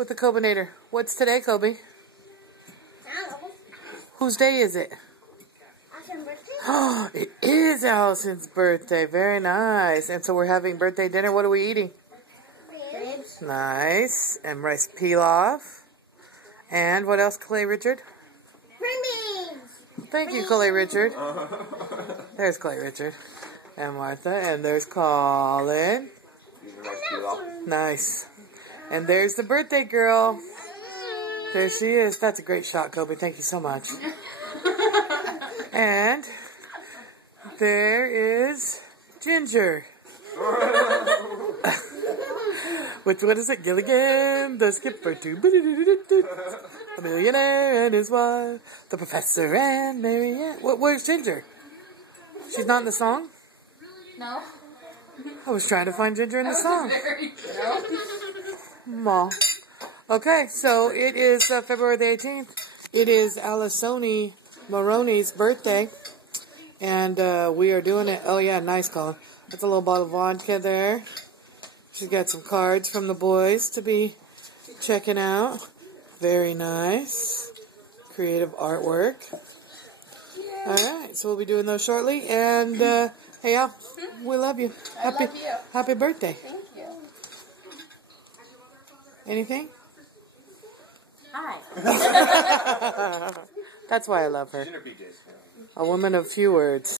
with the Kobinator. What's today, Kobe? Whose day is it? Allison's birthday? Oh, it is Allison's birthday. Very nice. And so we're having birthday dinner. What are we eating? Ribs. Nice. And rice pilaf. And what else, Clay Richard? Green beans. Thank you, Clay Richard. There's Clay Richard. And Martha. And there's Colin. Nice. And there's the birthday girl. There she is. That's a great shot, Kobe. Thank you so much. And there is Ginger. Which, what is it? Gilligan, the skipper, a millionaire and his wife, the professor and Marianne. Where's Ginger? She's not in the song? No. I was trying to find Ginger in the song. Aw. Okay, so it is February the 18th. It is Alisoni Maroney's birthday. And we are doing it. Oh, yeah, nice, Colin. That's a little bottle of vodka there. She's got some cards from the boys to be checking out. Very nice. Creative artwork. All right, so we'll be doing those shortly. And, hey, Al, we love you. Happy birthday. Thank you. Anything? Hi. That's why I love her. A woman of few words.